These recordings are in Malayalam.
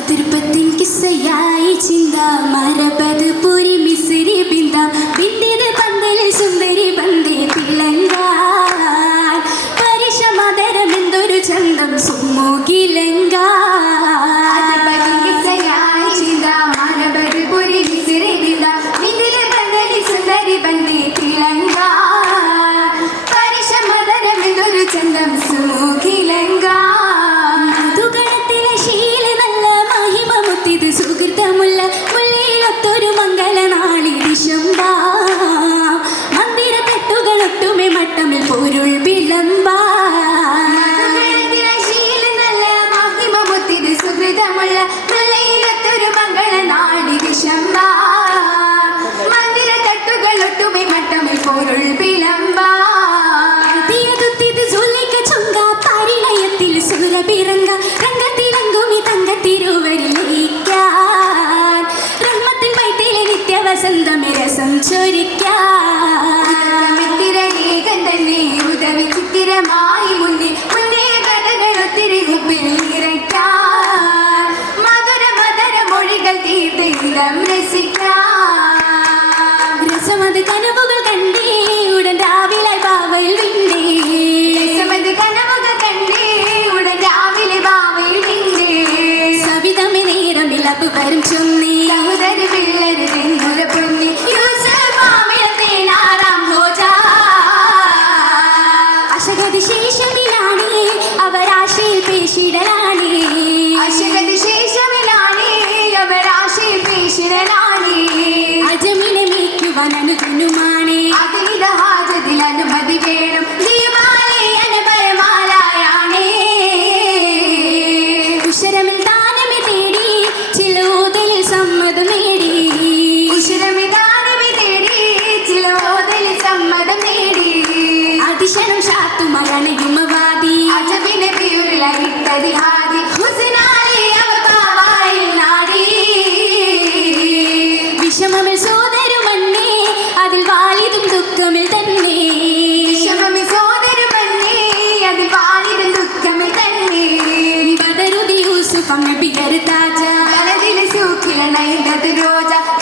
തിരുപ്പത്തിൽ കിസ്സയായി ചിന്ത മരപത് പുരി മിസിരി ബിന്ദ പിന്നീട് പന്തലിൽ സുന്ദരി ബന്ദി തിളങ്ക പരിശമതരം എന്തൊരു ചന്തം സുമ്മോകിലങ്ക Music now. അനുമതി വേണം. ഉശരമിൽ ദാനമി തേടി ചിലോതിൽ സമ്മതം നേടി. ഉശരമിൽ ദാനമി തേടി ചിലോതിൽ സമ്മതം നേടി. അതിശനം ശാത്തുമകണയുമവാദി അജവിനെ തീവ്രലരിത്തതിഹാ नहीं दद रोजा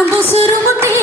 காதம் உசுறு முட்டி